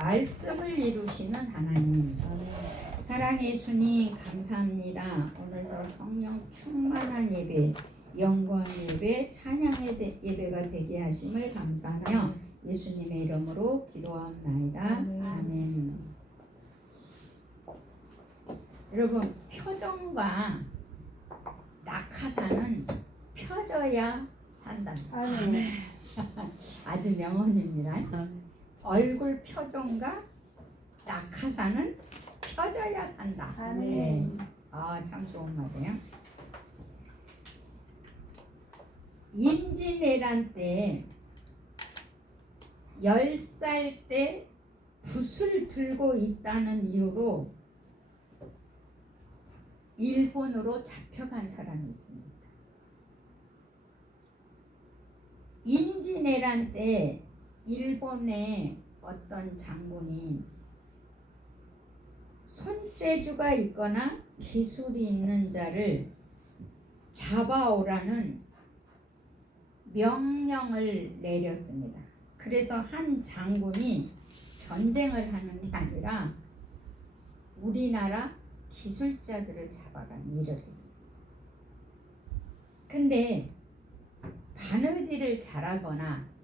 말씀을 이루시는 하나님, 사랑의 주님 감사합니다. 오늘도 성령 충만한 예배, 영광 예배, 찬양의 예배가 되게 하심을 감사하며 예수님의 이름으로 기도합나이다. 아멘. 여러분, 표정과 낙하산은 펴져야 산다. 아멘. 아주 명언입니다. 얼굴 표정과 낙하산은 펴져야 산다. 아멘. 네. 참 좋은 말이에요. 임진왜란 때 10살 때 붓을 들고 있다는 이유로 일본으로 잡혀간 사람이 있습니다. 임진왜란 때 일본의 어떤 장군이 손재주가 있거나 기술이 있는 자를 잡아오라는 명령을 내렸습니다. 그래서 한 장군이 전쟁을 하는 게 아니라 우리나라 기술자들을 잡아간 일을 했습니다. 근데 바느질을 잘하거나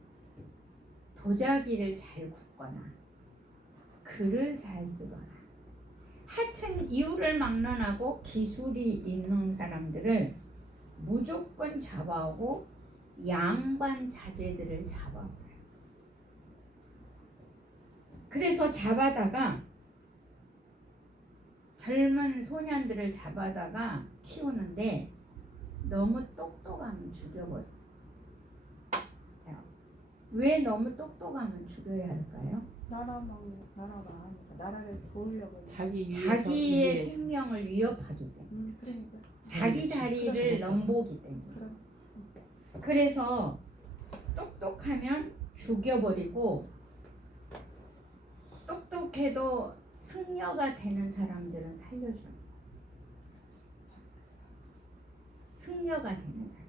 도자기를 잘 굽거나 글을 잘 쓰거나 하여튼 이유를 막론하고 기술이 있는 사람들을 무조건 잡아오고 양반 자제들을 잡아오래요. 그래서 잡아다가 젊은 소년들을 잡아다가 키우는데 너무 똑똑하면 죽여버려요. 왜 너무 똑똑하면 죽여야 할까요? 나라를 도우려고 자기의 생명을 위협하기 때문에 그러니까. 자기 자리를 넘보기 때문에 그래서 똑똑하면 죽여버리고 똑똑해도 승려가 되는 사람들은 살려줘요. 승려가 되는 사람.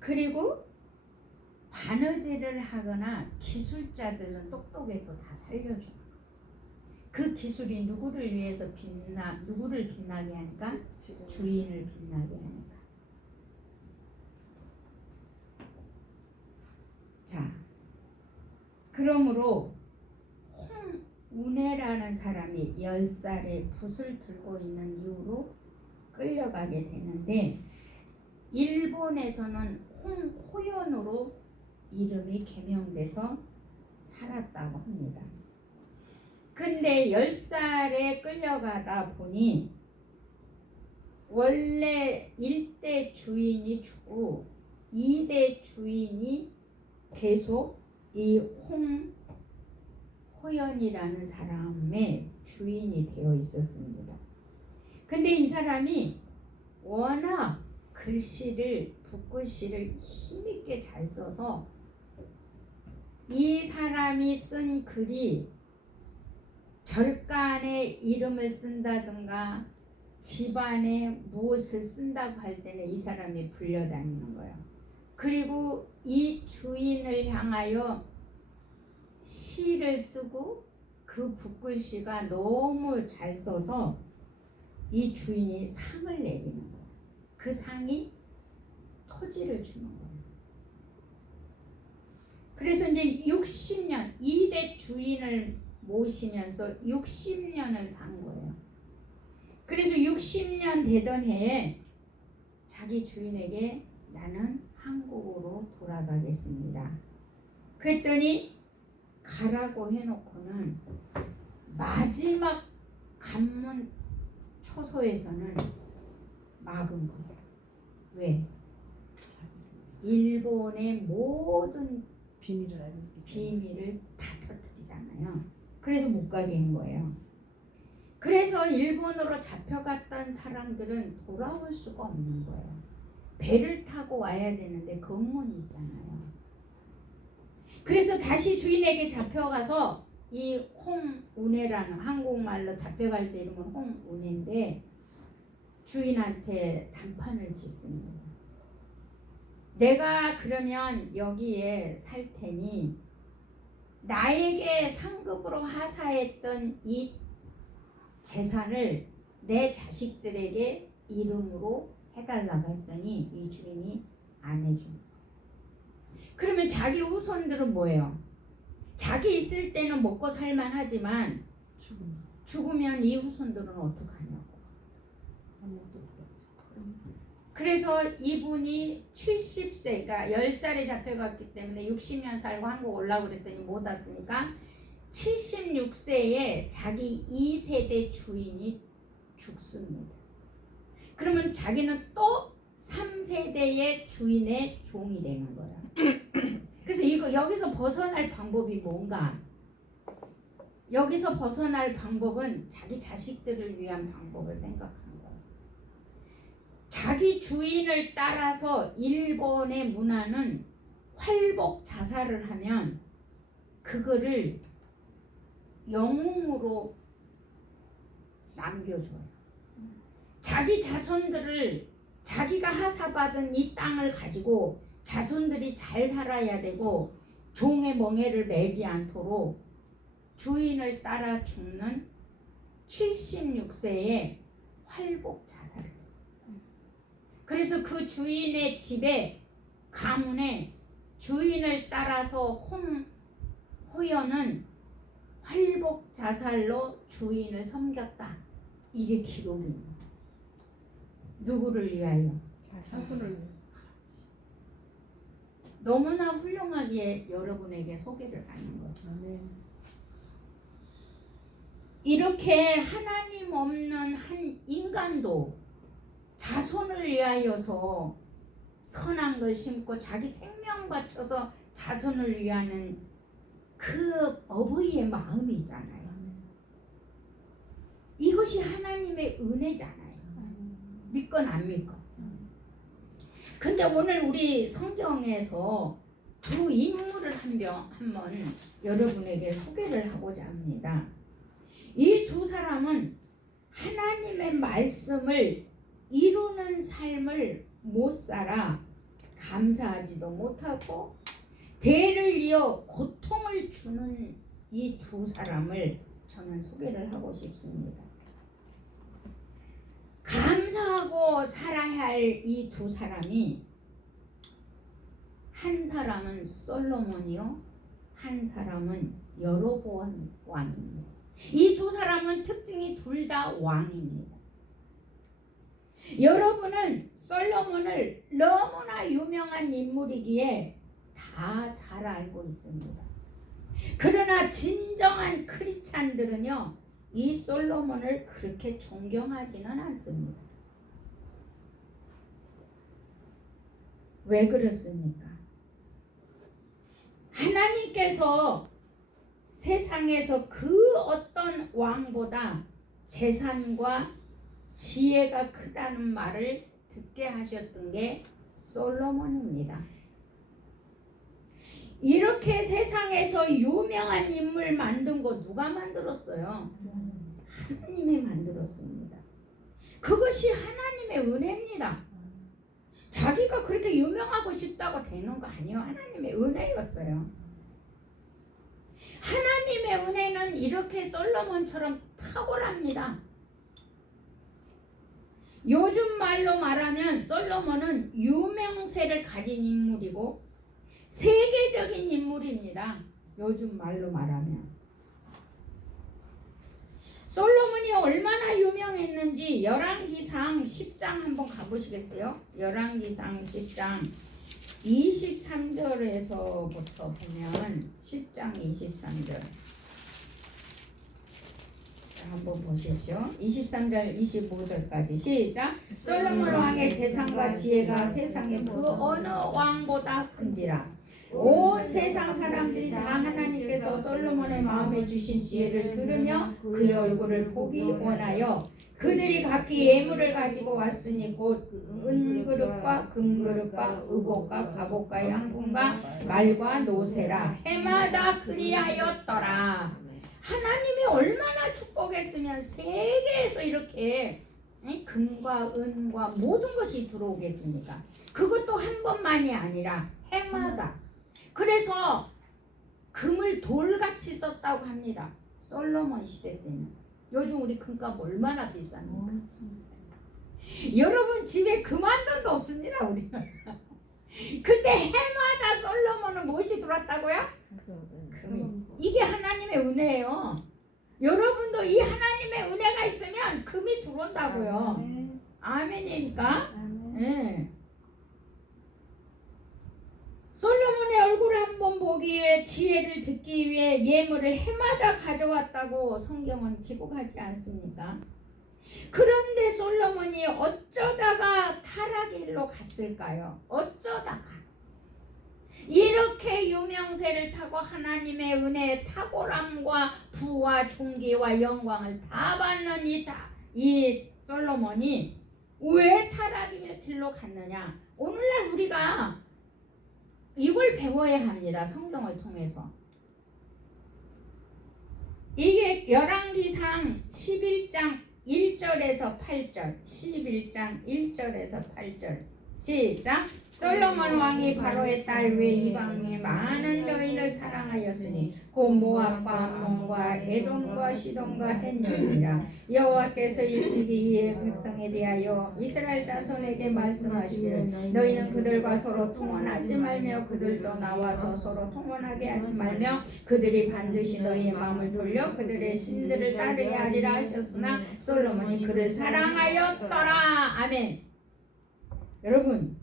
그리고 바느질을 하거나 기술자들은 똑똑해도 다 살려줘요. 그 기술이 누구를 위해서 누구를 빛나게 하니까? 주인을 빛나게 하니까. 자, 그러므로 홍운회라는 사람이 10살에 붓을 들고 있는 이유로 끌려가게 되는데 일본에서는 홍호연으로 이름이 개명돼서 살았다고 합니다. 근데 10살에 끌려가다 보니 원래 1대 주인이 죽고 2대 주인이 계속 이 홍호연이라는 사람의 주인이 되어 있었습니다. 근데 이 사람이 워낙 붓글씨를 힘있게 잘 써서 이 사람이 쓴 글이 절간에 이름을 쓴다든가 집안에 무엇을 쓴다고 할 때는 이 사람이 불려다니는 거예요. 그리고 이 주인을 향하여 시를 쓰고 그 붓글씨가 너무 잘 써서 이 주인이 상을 내리는 거예요. 그 상이 토지를 주는 거예요. 그래서 이제 60년 2대 주인을 모시면서 60년을 산 거예요. 그래서 60년 되던 해에 자기 주인에게 나는 한국으로 돌아가겠습니다. 그랬더니 가라고 해놓고는 마지막 관문 초소에서는 막은 거예요. 왜? 일본의 모든 비밀을 다 터뜨리잖아요. 그래서 못 가게 한 거예요. 그래서 일본으로 잡혀갔던 사람들은 돌아올 수가 없는 거예요. 배를 타고 와야 되는데 검문이 있잖아요. 그래서 다시 주인에게 잡혀가서 이 홍운회라는 한국말로 잡혀갈 때 이름은 홍운회인데 주인한테 단판을 짓습니다. 내가 그러면 여기에 살 테니 나에게 상금 상급으로 하사했던 이 재산을 내 자식들에게 이름으로 해달라고 했더니 이 주인이 안 해준 거예요. 그러면 자기 후손들은 뭐예요? 자기 있을 때는 먹고 살만하지만 죽으면 이 후손들은 어떡하냐고. 그래서 이분이 70세, 그러니까 10살에 잡혀갔기 때문에 60년 살고 한국 올라오고 그랬더니 못 왔으니까 76세에 자기 2세대 주인이 죽습니다. 그러면 자기는 또 3세대의 주인의 종이 되는 거야. 그래서 이거 여기서 벗어날 방법이 뭔가? 여기서 벗어날 방법은 자기 자식들을 위한 방법을 생각하는 거야. 자기 주인을 따라서 일본의 문화는 활복 자살을 하면 그거를 영웅으로 남겨줘요. 자기 자손들을 자기가 하사받은 이 땅을 가지고 자손들이 잘 살아야 되고 종의 멍에를 매지 않도록 주인을 따라 죽는 76세의 활복 자살을 해요. 그래서 그 주인의 집에 가문에 주인을 따라서 호연은 활복 자살로 주인을 섬겼다. 이게 기록입니다. 누구를 위하여? 자손을. 너무나 훌륭하게 여러분에게 소개를 하는 거예요. 이렇게 하나님 없는 한 인간도 자손을 위하여서 선한 걸 심고 자기 생명 바쳐서 자손을 위하는 그 어버이의 마음이 있잖아요. 이것이 하나님의 은혜잖아요. 믿건 안 믿건. 근데 오늘 우리 성경에서 두 인물을 한번 여러분에게 소개를 하고자 합니다. 이 두 사람은 하나님의 말씀을 이루는 삶을 못 살아 감사하지도 못하고 대를 이어 고통을 주는 이 두 사람을 저는 소개를 하고 싶습니다. 감사하고 살아야 할 이 두 사람이 한 사람은 솔로몬이요, 한 사람은 여로보암 왕입니다. 이 두 사람은 특징이 둘 다 왕입니다. 여러분은 솔로몬을 너무나 유명한 인물이기에 다 잘 알고 있습니다. 그러나 진정한 크리스찬들은요, 이 솔로몬을 그렇게 존경하지는 않습니다. 왜 그렇습니까? 하나님께서 세상에서 그 어떤 왕보다 재산과 지혜가 크다는 말을 듣게 하셨던 게 솔로몬입니다. 이렇게 세상에서 유명한 인물 만든 거 누가 만들었어요? 하나님이 만들었습니다. 그것이 하나님의 은혜입니다. 자기가 그렇게 유명하고 싶다고 되는 거 아니에요. 하나님의 은혜였어요. 하나님의 은혜는 이렇게 솔로몬처럼 탁월합니다. 요즘 말로 말하면 솔로몬은 유명세를 가진 인물이고 세계적인 인물입니다. 요즘 말로 말하면. 솔로몬이 얼마나 유명했는지 열왕기상 10장 한번 가보시겠어요? 열왕기상 10장 23절에서부터 보면 10장 23절 한번 보십시오. 23절 25절까지 시작. 솔로몬 왕의 재산과 지혜가 세상의 그 어느 왕보다 큰지라. 온 세상 사람들이 다 하나님께서 솔로몬의 마음에 주신 지혜를 들으며 그의 얼굴을 보기 원하여 그들이 각기 예물을 가지고 왔으니 곧 은그릇과 금그릇과 의복과 갑옷과 양품과 말과 노새라. 해마다 그리하였더라. 하나님이 얼마나 축복했으면 세계에서 이렇게 금과 은과 모든 것이 들어오겠습니까? 그것도 한 번만이 아니라 해마다. 그래서 금을 돌같이 썼다고 합니다. 솔로몬 시대 때는. 요즘 우리 금값 얼마나 비쌉니까? 여러분 집에 금 한 돈도 없습니다 우리. 근데 해마다 솔로몬은 무엇이 들어왔다고요? 금이. 이게 하나님의 은혜예요. 여러분도 이 하나님의 은혜가 있으면 금이 들어온다고요. 아멘입니까? 네. 솔로몬의 얼굴을 한번 보기 위해 지혜를 듣기 위해 예물을 해마다 가져왔다고 성경은 기록하지 않습니까? 그런데 솔로몬이 어쩌다가 타락의 길로 갔을까요? 어쩌다가 이렇게 유명세를 타고 하나님의 은혜의 탁월함과 부와 존귀와 영광을 다 받는 이 솔로몬이 왜 타락의 길로 갔느냐? 오늘날 우리가 이걸 배워야 합니다. 성경을 통해서. 이게 열왕기상 11장 1절에서 8절 11장 1절에서 8절 시작. 솔로몬 왕이 바로의 딸 외 이방의 많은 여인을 사랑하였으니 곧 모압과 암몬과 에돔과 시돈과 헷 여인이라. 여호와께서 일찍이 이의 백성에 대하여 이스라엘 자손에게 말씀하시기를 너희는 그들과 서로 통혼하지 말며 그들도 나와서 서로 통혼하게 하지 말며 그들이 반드시 너희의 마음을 돌려 그들의 신들을 따르게 하리라 하셨으나 솔로몬이 그를 사랑하였더라. 아멘. 여러분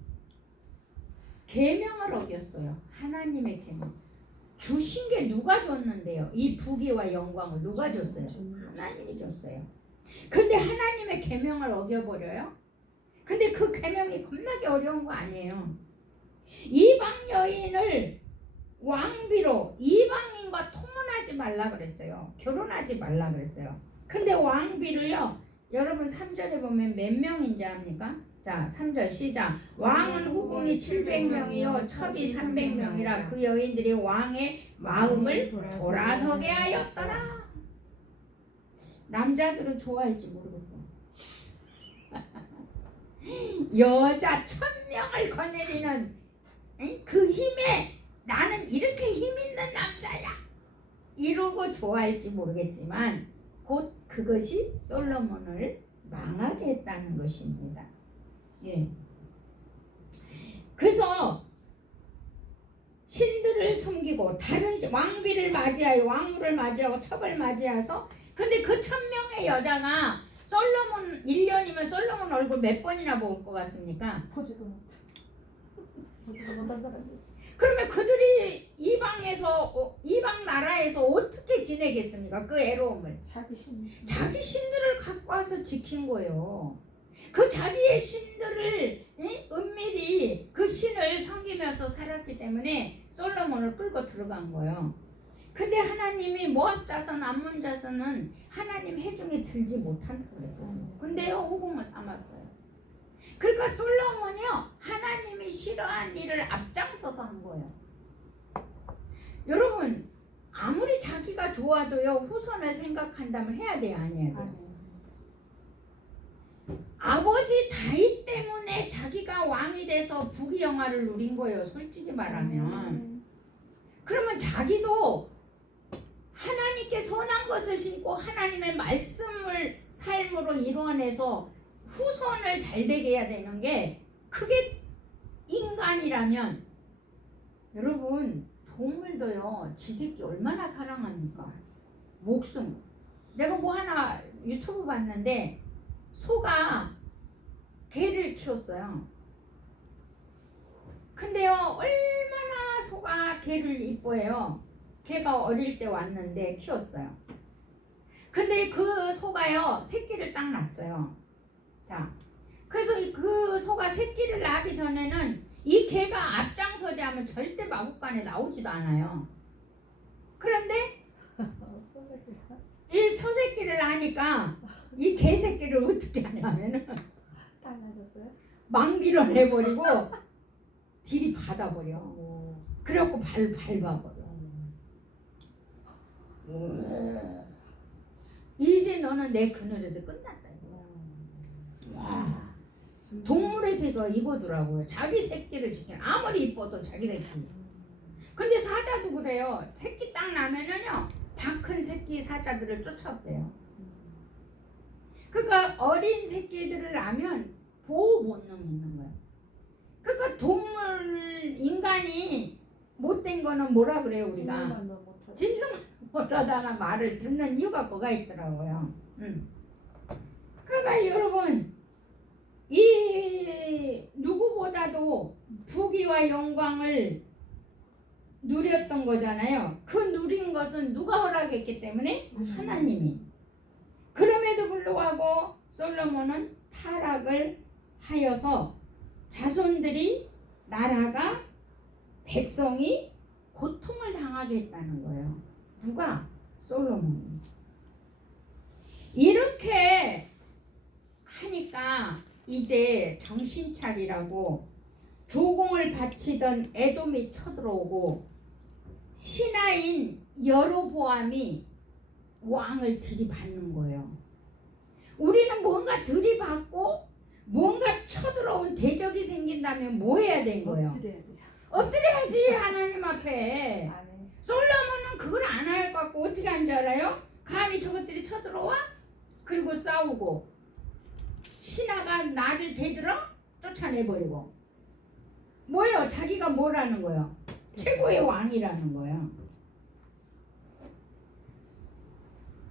계명을 어겼어요. 하나님의 계명. 주신 게 누가 줬는데요? 이 부귀와 영광을 누가 줬어요? 하나님이 줬어요. 근데 하나님의 계명을 어겨버려요? 근데 그 계명이 겁나게 어려운 거 아니에요. 이방 여인을 왕비로 이방인과 통혼하지 말라 그랬어요. 결혼하지 말라 그랬어요. 근데 왕비를요, 여러분 3절에 보면 몇 명인지 압니까? 자, 3절 시작. 왕은 후궁이 700명이요 첩이 300명이라 그 여인들이 왕의 마음을 돌아서게 하였더라. 남자들은 좋아할지 모르겠어요. 여자 1000명을 거느리는 그 힘에 나는 이렇게 힘 있는 남자야 이러고 좋아할지 모르겠지만 곧 그것이 솔로몬을 망하게 했다는 것입니다. 예. 그래서 신들을 섬기고 다른 왕비를 맞이하여 왕후를 맞이하고 첩을 맞이해서 근데 그 1000명의 여자가 솔로몬 1년이면 솔로몬 얼굴 몇 번이나 볼 것 같습니까? 보지도 못한 사람들. 그러면 그들이 이방 나라에서 어떻게 지내겠습니까? 그 애로움을 자기 신들을 갖고 와서 지킨 거예요. 그 자기의 신들을 은밀히 그 신을 섬기면서 살았기 때문에 솔로몬을 끌고 들어간 거예요. 근데 하나님이 모압 자손 암몬 자손은 하나님 해중에 들지 못한다고 그랬거든요. 근데요 호공을 삼았어요. 그러니까 솔로몬이요 하나님이 싫어한 일을 앞장서서 한 거예요. 여러분 아무리 자기가 좋아도요 후손을 생각한다면 해야 돼요, 안 해야 돼요? 아버지 다윗 때문에 자기가 왕이 돼서 부귀영화를 누린 거예요, 솔직히 말하면. 그러면 자기도 하나님께 선한 것을 신고 하나님의 말씀을 삶으로 이루어내서 후손을 잘되게 해야 되는 게 그게 인간이라면 여러분 동물도요 지 새끼 얼마나 사랑합니까? 목숨. 내가 뭐 하나 유튜브 봤는데 소가 개를 키웠어요. 근데요 얼마나 소가 개를 이뻐해요. 개가 어릴 때 왔는데 키웠어요. 근데 그 소가요 새끼를 딱 낳았어요. 자, 그래서 그 소가 새끼를 낳기 전에는 이 개가 앞장서지 않으면 절대 마구간에 나오지도 않아요. 그런데 이 소새끼를 낳으니까 이 개새끼를 어떻게 하냐면은 막 밀어내버리고 딜이 받아버려. 그래갖고 밟아버려. 이제 너는 내 그늘에서 끝났다. 와, 동물의 세계가 이거더라고요. 자기 새끼를 지키는 아무리 이뻐도 자기 새끼. 근데 사자도 그래요. 새끼 딱 나면은요, 다 큰 새끼 사자들을 쫓아오래요. 그러니까 어린 새끼들을 낳으면 보호 본능이 있는 거예요. 그러니까 동물, 인간이 못된 거는 뭐라 그래요, 우리가? 짐승보다나 말을 듣는 이유가 뭐가 있더라고요. 그러니까 여러분, 이 누구보다도 부귀와 영광을 누렸던 거잖아요. 그 누린 것은 누가 허락했기 때문에? 하나님이. 그럼에도 불구하고 솔로몬은 타락을 하여서 자손들이, 나라가, 백성이 고통을 당하게 했다는 거예요. 누가? 솔로몬이. 이렇게 하니까 이제 정신 차리라고 조공을 바치던 에돔이 쳐들어오고 신하인 여로보암이 왕을 들이받는 거예요. 우리는 뭔가 들이받고 뭔가 쳐들어온 대적이 생긴다면 뭐 해야 되는 거예요? 엎드려야지, 하나님 앞에. 솔로몬은 그걸 안 할 것 같고 어떻게 한 줄 알아요? 감히 저것들이 쳐들어와? 그리고 싸우고 신하가 나를 대들어? 쫓아내버리고. 뭐예요? 자기가 뭐라는 거예요? 최고의 왕이라는 거예요.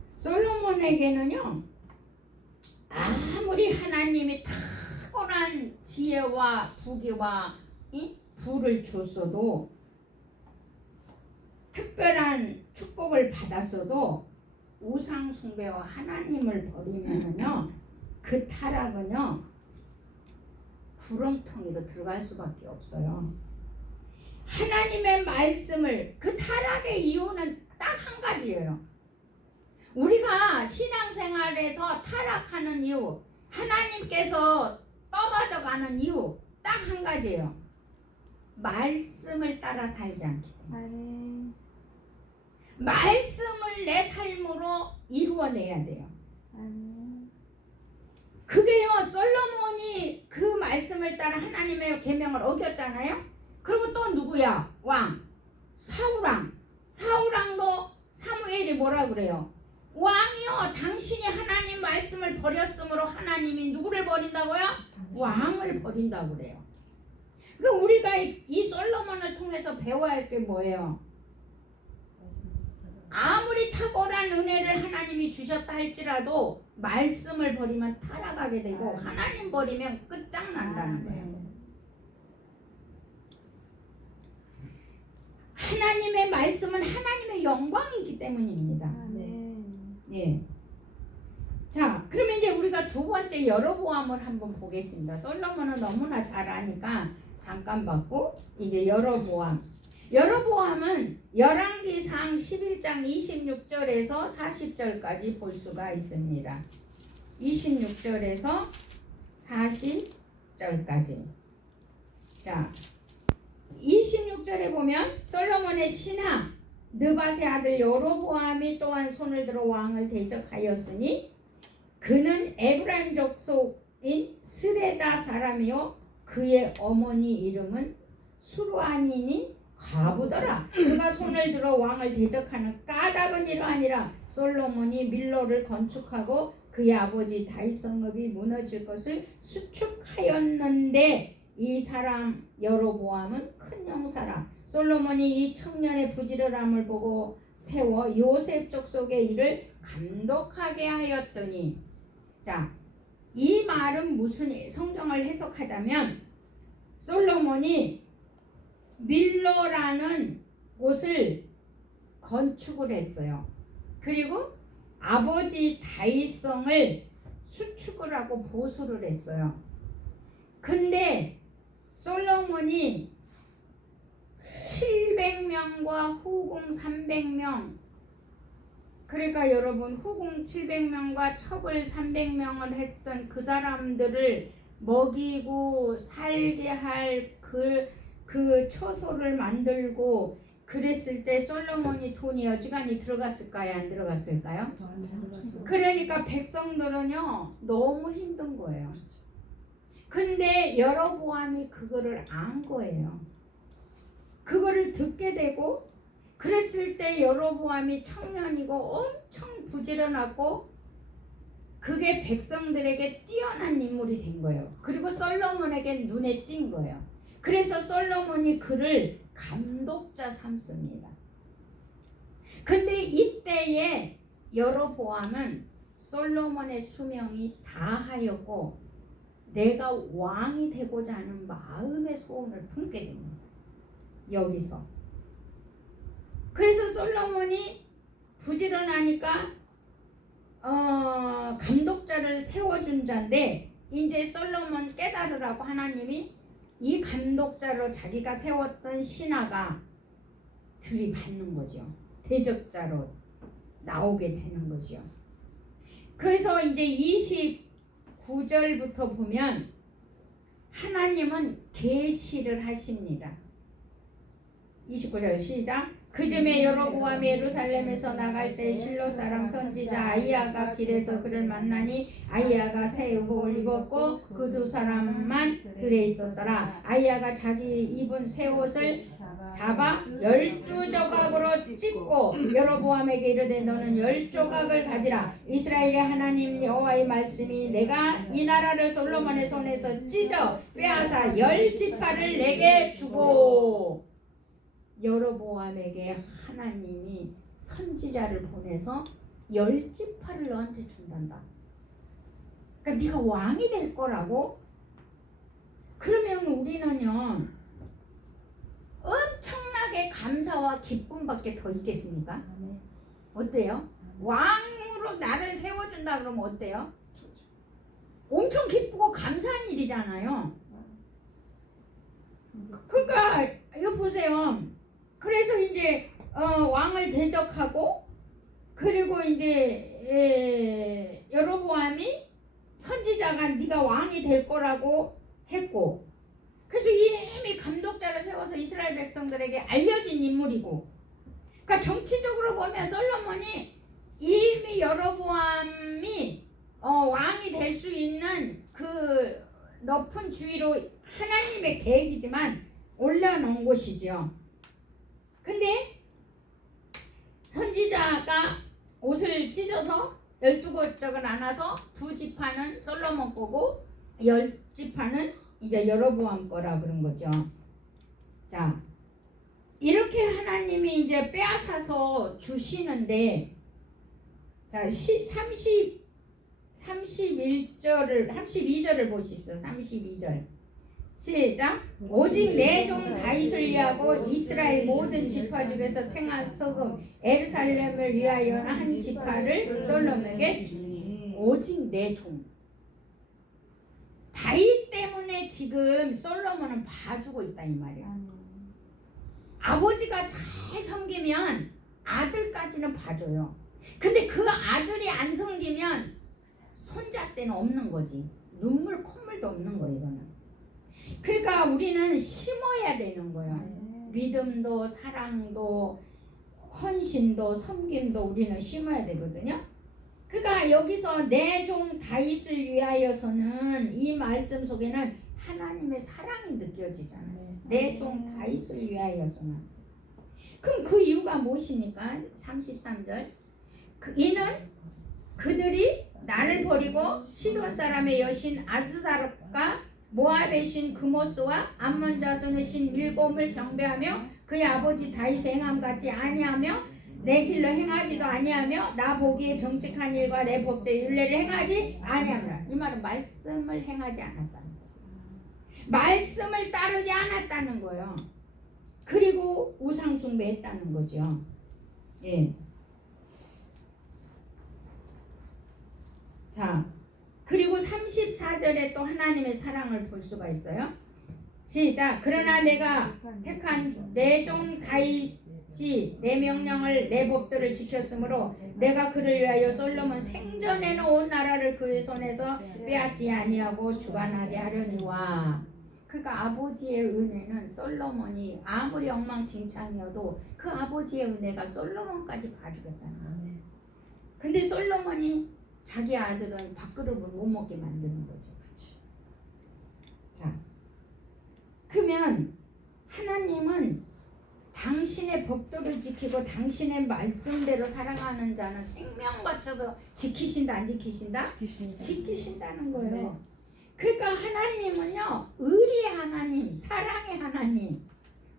솔로몬에게는요, 아무리 하나님이 탁월한 지혜와 부귀와 부를 줬어도, 특별한 축복을 받았어도 우상 숭배와 하나님을 버리면은요, 그 타락은요 구렁텅이로 들어갈 수밖에 없어요. 하나님의 말씀을, 그 타락의 이유는 딱 한 가지예요. 우리가 신앙생활에서 타락하는 이유, 하나님께서 떨어져 가는 이유 딱 한 가지예요. 말씀을 따라 살지 않기 때문에. 말씀을 내 삶으로 이루어내야 돼요. 그게요, 솔로몬이 그 말씀을 따라 하나님의 계명을 어겼잖아요. 그리고 또 누구야? 왕 사울왕. 사울왕도 사무엘이 뭐라 그래요? 왕이요, 당신이 하나님 말씀을 버렸으므로 하나님이 누구를 버린다고요? 왕을 버린다고 그래요. 그러니까 우리가 이 솔로몬을 통해서 배워야 할 게 뭐예요? 아무리 탁월한 은혜를 하나님이 주셨다 할지라도 말씀을 버리면 타락하게 되고 하나님 버리면 끝장난다는 거예요. 하나님의 말씀은 하나님의 영광이기 때문입니다. 예. 자, 그러면 이제 우리가 두 번째 여로보암을 한번 보겠습니다. 솔로몬은 너무나 잘 아니까 잠깐 봤고, 이제 여로보암. 여로보암은 열왕기상 11장 26절에서 40절까지 볼 수가 있습니다. 26절에서 40절까지. 자, 26절에 보면 솔로몬의 신하 느밧의 아들 여로보암이 또한 손을 들어 왕을 대적하였으니 그는 에브라임 족속인 스레다 사람이요 그의 어머니 이름은 수르아니니 가부더라. 그가 손을 들어 왕을 대적하는 까닭은 이러하니라. 솔로몬이 밀로를 건축하고 그의 아버지 다윗 성읍이 무너질 것을 수축하였는데 이 사람 여로보암은 큰 용사라. 솔로몬이 이 청년의 부지런함을 보고 세워 요셉 족속의 일을 감독하게 하였더니, 자, 이 말은 무슨, 성경을 해석하자면 솔로몬이 밀로라는 곳을 건축을 했어요. 그리고 아버지 다윗성을 수축을 하고 보수를 했어요. 근데 솔로몬이 700명과 후궁 300명, 그러니까 여러분 후궁 700명과 첩을 300명을 했던 그 사람들을 먹이고 살게 할 그 처소를 만들고 그랬을 때 솔로몬이 돈이 어지간히 들어갔을까요? 안 들어갔을까요? 그러니까 백성들은요 너무 힘든 거예요. 근데 여로보암이 그거를 안 거예요. 그거를 듣게 되고, 그랬을 때 여로보암이 청년이고 엄청 부지런하고 그게 백성들에게 뛰어난 인물이 된 거예요. 그리고 솔로몬에게 눈에 띈 거예요. 그래서 솔로몬이 그를 감독자 삼습니다. 근데 이때에 여로보암은 솔로몬의 수명이 다하였고 내가 왕이 되고자 하는 마음의 소원을 품게 됩니다. 여기서. 그래서 솔로몬이 부지런하니까 감독자를 세워준 자인데 이제 솔로몬 깨달으라고 하나님이 이 감독자로 자기가 세웠던 신하가 들이받는 거죠. 대적자로 나오게 되는 거죠. 그래서 이제 29절부터 보면 하나님은 계시를 하십니다. 29절 시작. 그쯤에 여로보암이 예루살렘에서 나갈 때 실로 사람 선지자 아히야가 길에서 그를 만나니 아히야가 새 의복을 입었고 그 두 사람만 들에 있었더라. 아히야가 자기 입은 새 옷을 잡아 12조각으로 찢고 여로보암에게 이르되 너는 10조각을 가지라. 이스라엘의 하나님 여호와의 말씀이 내가 이 나라를 솔로몬의 손에서 찢어 빼앗아 10지파를 내게 주고. 여로보암에게 하나님이 선지자를 보내서 10지파를 너한테 준단다. 그러니까 네가 왕이 될 거라고. 그러면 우리는요 엄청나게 감사와 기쁨밖에 더 있겠습니까? 어때요? 왕으로 나를 세워준다 그러면 어때요? 엄청 기쁘고 감사한 일이잖아요. 그러니까 이거 보세요. 그래서 이제 왕을 대적하고 그리고 이제 여로보암이 선지자가 네가 왕이 될 거라고 했고, 그래서 이미 감독자를 세워서 이스라엘 백성들에게 알려진 인물이고, 그러니까 정치적으로 보면 솔로몬이 이미 여로보암이 왕이 될 수 있는 그 높은 주위로 하나님의 계획이지만 올려놓은 곳이죠. 근데 선지자가 옷을 찢어서 12조각을 나눠서 2지파는 솔로몬 거고 10지파는 이제 여로보암 거라 그런 거죠. 자, 이렇게 하나님이 이제 빼앗아서 주시는데, 자, 32절을 보십시오. 32절 시작. 오직 내 종 다윗을 위하고 이스라엘 모든 지파 중에서 택한 서금 예루살렘을 위하여는 한 지파를 솔로몬에게 주니. 오직 내 종 다윗 때문에 지금 솔로몬은 봐주고 있다 이 말이야. 아버지가 잘 섬기면 아들까지는 봐줘요. 근데 그 아들이 안 섬기면 손자 때는 없는 거지. 눈물 콧물도 없는 거야 이거는. 그러니까 우리는 심어야 되는 거야. 믿음도 사랑도 헌신도 섬김도 우리는 심어야 되거든요. 그러니까 여기서 내 종 다윗을 위하여서는 이 말씀 속에는 하나님의 사랑이 느껴지잖아요. 내 종 다윗을 위하여서는. 그럼 그 이유가 무엇입니까? 33절. 이는 그들이 나를 버리고 시돈 사람의 여신 아스다롯과 모압의 신 그모스와 암몬 자손의 신 밀곰을 경배하며 그의 아버지 다윗의 행함 같지 아니하며 내 길로 행하지도 아니하며 나 보기에 정직한 일과 내 법도의 율례를 행하지 아니하노라. 이 말은 말씀을 행하지 않았다는 거예요. 말씀을 따르지 않았다는 거예요. 그리고 우상 숭배했다는 거죠. 예. 자, 그리고 34절에 또 하나님의 사랑을 볼 수가 있어요. 시작. 그러나 내가 택한 내 종 다윗이 내 명령을 내 법도를 지켰으므로 내가 그를 위하여 솔로몬 생전에는 온 나라를 그의 손에서 빼앗지 아니하고 주관하게 하려니와. 그러니까 아버지의 은혜는 솔로몬이 아무리 엉망진창이어도 그 아버지의 은혜가 솔로몬까지 봐주겠다는 거예요. 근데 솔로몬이 자기 아들은 밥그릇을 못 먹게 만드는 거죠. 자, 그러면 하나님은 당신의 법도를 지키고 당신의 말씀대로 살아가는 자는 생명 바쳐서 지키신다 안 지키신다? 지키신다는 거예요. 그러니까 하나님은요 의리의 하나님, 사랑의 하나님,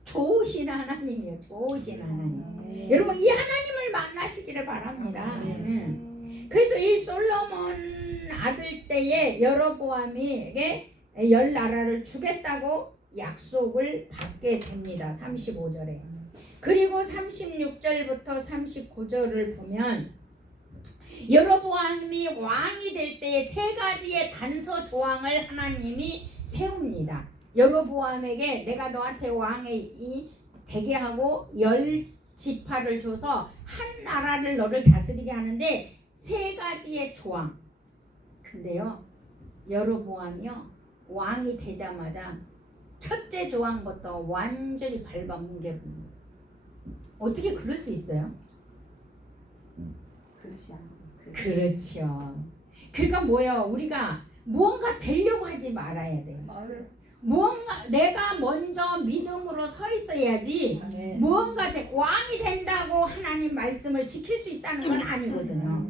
좋으신 하나님이에요. 좋으신 하나님. 여러분 이 하나님을 만나시기를 바랍니다. 그래서 이 솔로몬 아들 때에 여로보암에게 10나라를 주겠다고 약속을 받게 됩니다. 35절에. 그리고 36절부터 39절을 보면 여로보암이 왕이 될 때에 3가지의 단서 조항을 하나님이 세웁니다. 여로보암에게 내가 너한테 왕이 되게 하고 10지파를 줘서 한 나라를 너를 다스리게 하는데 3가지의 조항. 근데요 여로보암이요 왕이 되자마자 첫째 조항부터 완전히 밟아뭉개버립니다. 어떻게 그럴 수 있어요? 그렇죠. 그러니까 뭐예요? 우리가 무언가 되려고 하지 말아야 돼요. 무언가 내가 먼저 믿음으로 서 있어야지 무언가 왕이 된다고 하나님 말씀을 지킬 수 있다는 건 아니거든요.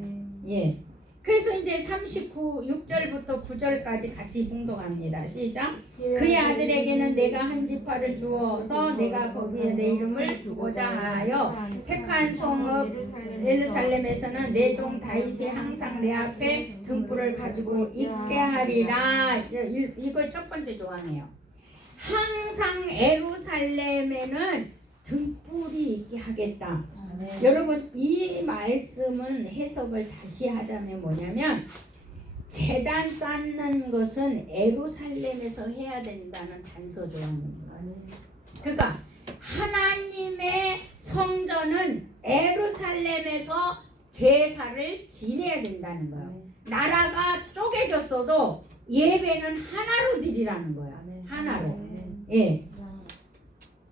예. 그래서 이제 6절부터 9절까지 같이 봉독합니다. 시작. 그의 아들에게는 내가 한 지파를 주어서 내가 거기에 내 이름을 두고자 하여 택한 성읍 예루살렘에서는 내 종 다윗이 항상 내 앞에 등불을 가지고 있게 하리라. 이거 첫 번째 조항이에요. 항상 예루살렘에는 등불이 있게 하겠다. 여러분 이 말씀은 해석을 다시 하자면 뭐냐면 제단 쌓는 것은 예루살렘에서 해야 된다는 단서 조항입니다. 그러니까 하나님의 성전은 예루살렘에서 제사를 지내야 된다는 거예요. 나라가 쪼개졌어도 예배는 하나로 드리라는 거예요. 하나로. 예.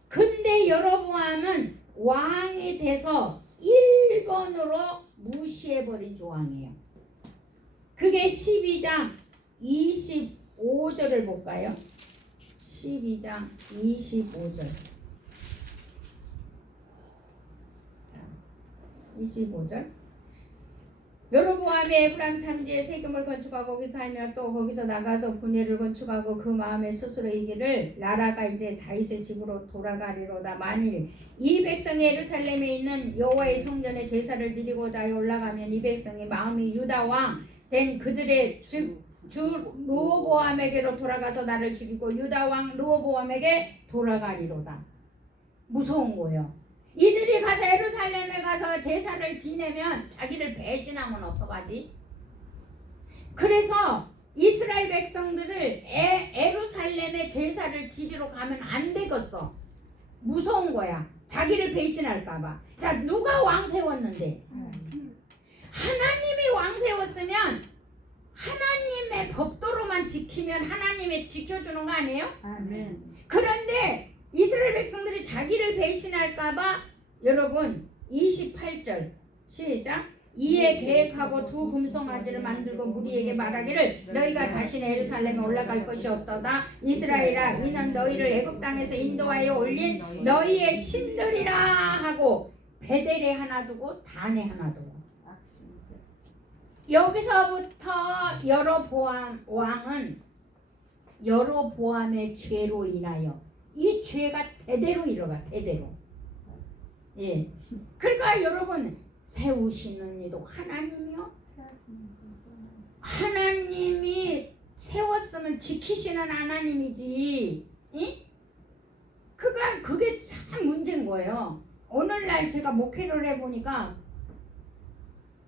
근데 여로보암은 왕이 돼서 1번으로 무시해버린 조항이에요. 그게 12장 25절을 볼까요? 12장 25절 25절 여로보암이 에브람 산지에 세금을 건축하고 거기서 살며 또 거기서 나가서 분회를 건축하고 그 마음에 스스로 이기를 나라가 이제 다윗의 집으로 돌아가리로다. 만일 이 백성이 예루살렘에 있는 여호와의 성전에 제사를 드리고자 올라가면 이 백성이 마음이 유다 왕 된 그들의 주 르호보암에게로 돌아가서 나를 죽이고 유다 왕 르호보암에게 돌아가리로다. 무서운 거예요. 이들이 가서 예루살렘에 가서 제사를 지내면 자기를 배신하면 어떡하지? 그래서 이스라엘 백성들을 예루살렘에 제사를 지리러 가면 안 되겠어. 무서운 거야. 자기를 배신할까봐. 자, 누가 왕 세웠는데? 하나님이 왕 세웠으면 하나님의 법도로만 지키면 하나님이 지켜주는 거 아니에요? 아멘. 그런데 이스라엘 백성들이 자기를 배신할까봐 여러분 28절 시작. 이에 계획하고 두 금송아지를 만들고 무리에게 말하기를 너희가 다시는 예루살렘에 올라갈 것이 없도다. 이스라엘아 이는 너희를 애굽 땅에서 인도하여 올린 너희의 신들이라 하고 베델에 하나 두고 단에 하나 두고. 여기서부터 여로보암 왕은 여로보암의 죄로 인하여 이 죄가 대대로 일어가. 대대로. 예. 그러니까 여러분 세우시는 이도 하나님이요. 하나님이 세웠으면 지키시는 하나님이지. 예? 그러니까 그게 참 문제인 거예요. 오늘날 제가 목회를 해보니까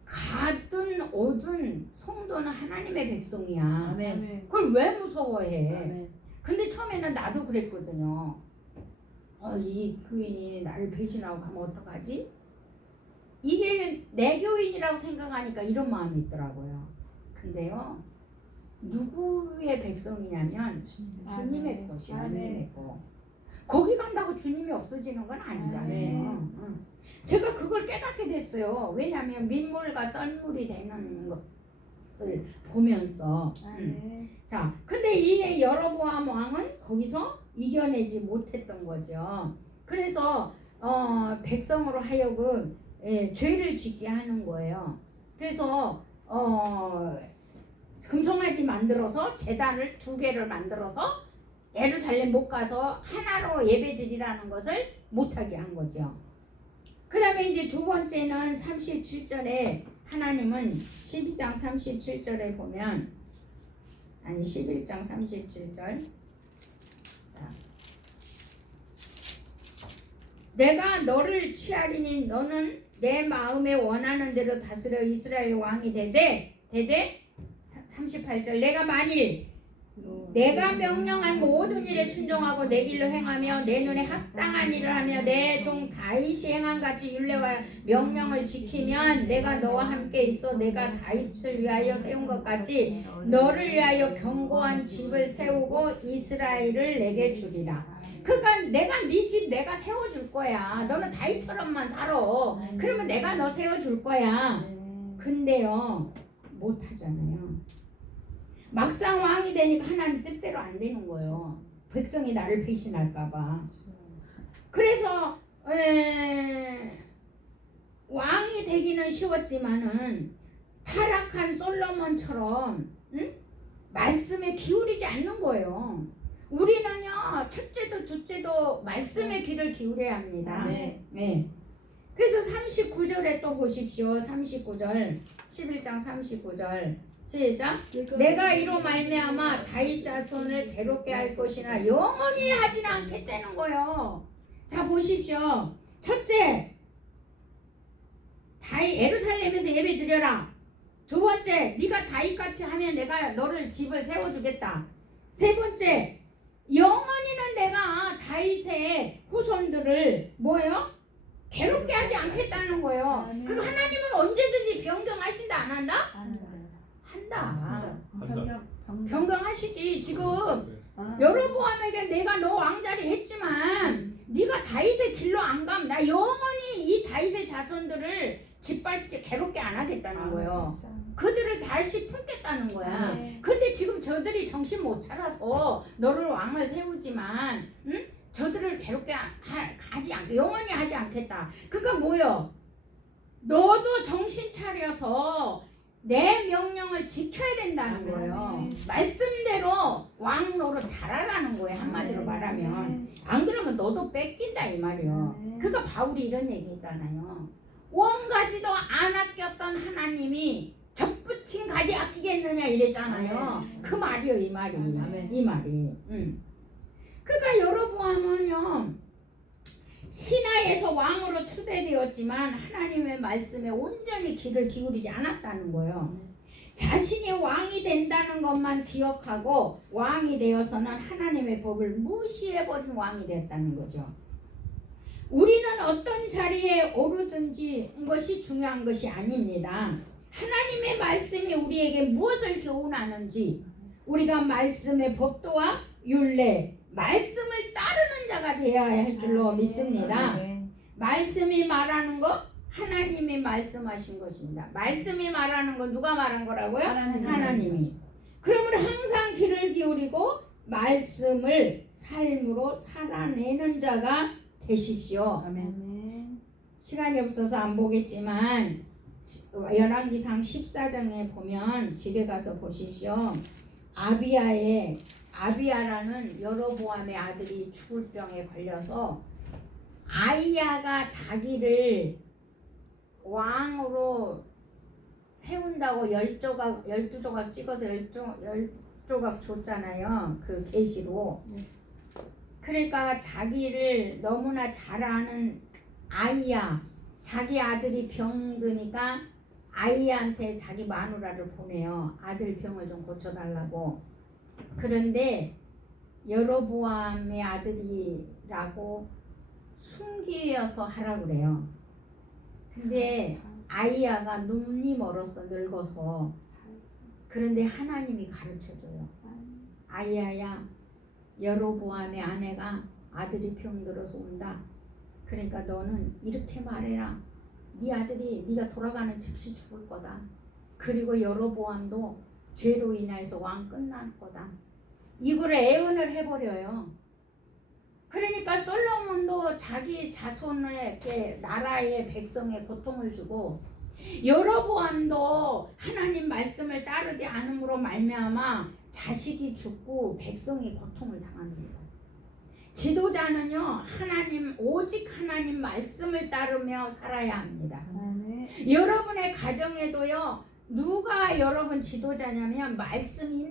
가든 오든 성도는 하나님의 백성이야. 아멘. 그걸 왜 무서워해? 아멘. 근데 처음에는 나도 그랬거든요. 이 교인이 나를 배신하고 가면 어떡하지? 이게 내 교인이라고 생각하니까 이런 마음이 있더라고요. 근데요, 누구의 백성이냐면 주님의 것이야. 주님의 것. 거기 간다고 주님이 없어지는 건 아니잖아요. 제가 그걸 깨닫게 됐어요. 왜냐하면 민물과 썰물이 되는 것을 보면서. 자, 근데 이 여로보암 왕은 거기서 이겨내지 못했던 거죠. 그래서 백성으로 하여금 죄를 짓게 하는 거예요. 그래서 금송아지 만들어서 제단을 2개를 만들어서 예루살렘 못 가서 하나로 예배드리라는 것을 못하게 한 거죠. 그 다음에 이제 두 번째는 37절에 하나님은 12장 37절에 보면, 아니 11장 37절, 내가 너를 취하리니 너는 내 마음에 원하는 대로 다스려 이스라엘 왕이 되되 38절, 내가 만일 내가 명령한 모든 일에 순종하고 내 길로 행하며 내 눈에 합당한 일을 하며 내 종 다윗이 행한 같이 율례와 명령을 지키면 내가 너와 함께 있어 내가 다윗을 위하여 세운 것 같이 너를 위하여 견고한 집을 세우고 이스라엘을 내게 주리라. 그러니까 내가 네 집 내가 세워줄 거야. 너는 다윗처럼만 살아. 그러면 내가 너 세워줄 거야. 근데요 못하잖아요. 막상 왕이 되니까 하나님 뜻대로 안 되는 거예요. 백성이 나를 배신할까봐. 그래서 왕이 되기는 쉬웠지만은 타락한 솔로몬처럼 말씀에 기울이지 않는 거예요. 우리는요 첫째도 둘째도 말씀에 귀를 기울여야 합니다. 네. 그래서 39절에 또 보십시오. 39절 11장 39절 시작. 내가 이로 말미암아 다윗 자손을 괴롭게 할 것이나 영원히 하지는 않겠다는 거예요. 자 보십시오. 첫째, 다윗 예루살렘에서 예배 드려라. 두 번째, 네가 다윗같이 하면 내가 너를 집을 세워주겠다. 세 번째, 영원히는 내가 다윗의 후손들을 뭐예요? 괴롭게 하지 않겠다는 거예요. 그거 하나님은 언제든지 변경하신다 안 한다? 한다. 변경하시지. 지금 여로보암에게 내가 너 왕자리 했지만 네가 다윗의 길로 안 가면 나 영원히 이 다윗의 자손들을 짓밟지 괴롭게 안 하겠다는 거예요. 그들을 다시 품겠다는 거야. 근데 지금 저들이 정신 못 차려서 너를 왕을 세우지만 저들을 괴롭게 하지 않게 영원히 하지 않겠다. 그러니까 뭐요? 너도 정신 차려서 내 명령을 지켜야 된다는 거예요. 말씀대로 왕 노릇 잘하라는 거예요. 한마디로 말하면. 안 그러면 너도 뺏긴다 이 말이요. 그러니까 바울이 이런 얘기 했잖아요. 원가지도 안 아꼈던 하나님이 접붙인 가지 아끼겠느냐 이랬잖아요. 그 말이요 이 말이. 이 말이. 그러니까 여로보암은요 신하에서 왕으로 추대되었지만 하나님의 말씀에 온전히 귀를 기울이지 않았다는 거예요. 자신이 왕이 된다는 것만 기억하고 왕이 되어서는 하나님의 법을 무시해버린 왕이 되었다는 거죠. 우리는 어떤 자리에 오르든지 것이 중요한 것이 아닙니다. 하나님의 말씀이 우리에게 무엇을 교훈하는지 우리가 말씀의 법도와 율례 말씀을 따르는 자가 되어야 할 줄로 믿습니다. 말씀이 말하는 것 하나님이 말씀하신 것입니다. 말씀이 말하는 건 누가 말한 거라고요? 하나님이. 그러므로 항상 귀를 기울이고 말씀을 삶으로 살아내는 자가 되십시오. 시간이 없어서 안 보겠지만 열왕기상 14장에 보면 집에 가서 보십시오. 아비야라는 여로보암의 아들이 죽을 병에 걸려서 아이야가 자기를 왕으로 세운다고 12조각 찍어서 12조각 줬잖아요. 그 계시로. 그러니까 자기를 너무나 잘 아는 아이야, 자기 아들이 병드니까 아이야한테 자기 마누라를 보내요. 아들 병을 좀 고쳐달라고. 그런데 여로보암의 아들이라고 숨기어서 하라고 그래요. 근데 아이야가 눈이 멀어서 늙어서. 그런데 하나님이 가르쳐줘요. 아이야야, 여로보암의 아내가 아들이 병들어서 온다. 그러니까 너는 이렇게 말해라. 네 아들이 네가 돌아가는 즉시 죽을 거다. 그리고 여로보암도 죄로 인해서 왕 끝날 거다. 이거를 애언을 해버려요. 그러니까 솔로몬도 자기 자손을 이렇게 나라의 백성에 고통을 주고 여로보암도 하나님 말씀을 따르지 않음으로 말미암아 자식이 죽고 백성이 고통을 당합니다. 지도자는요 하나님 오직 하나님 말씀을 따르며 살아야 합니다. 여러분의 가정에도요 누가 여러분 지도자냐면 말씀이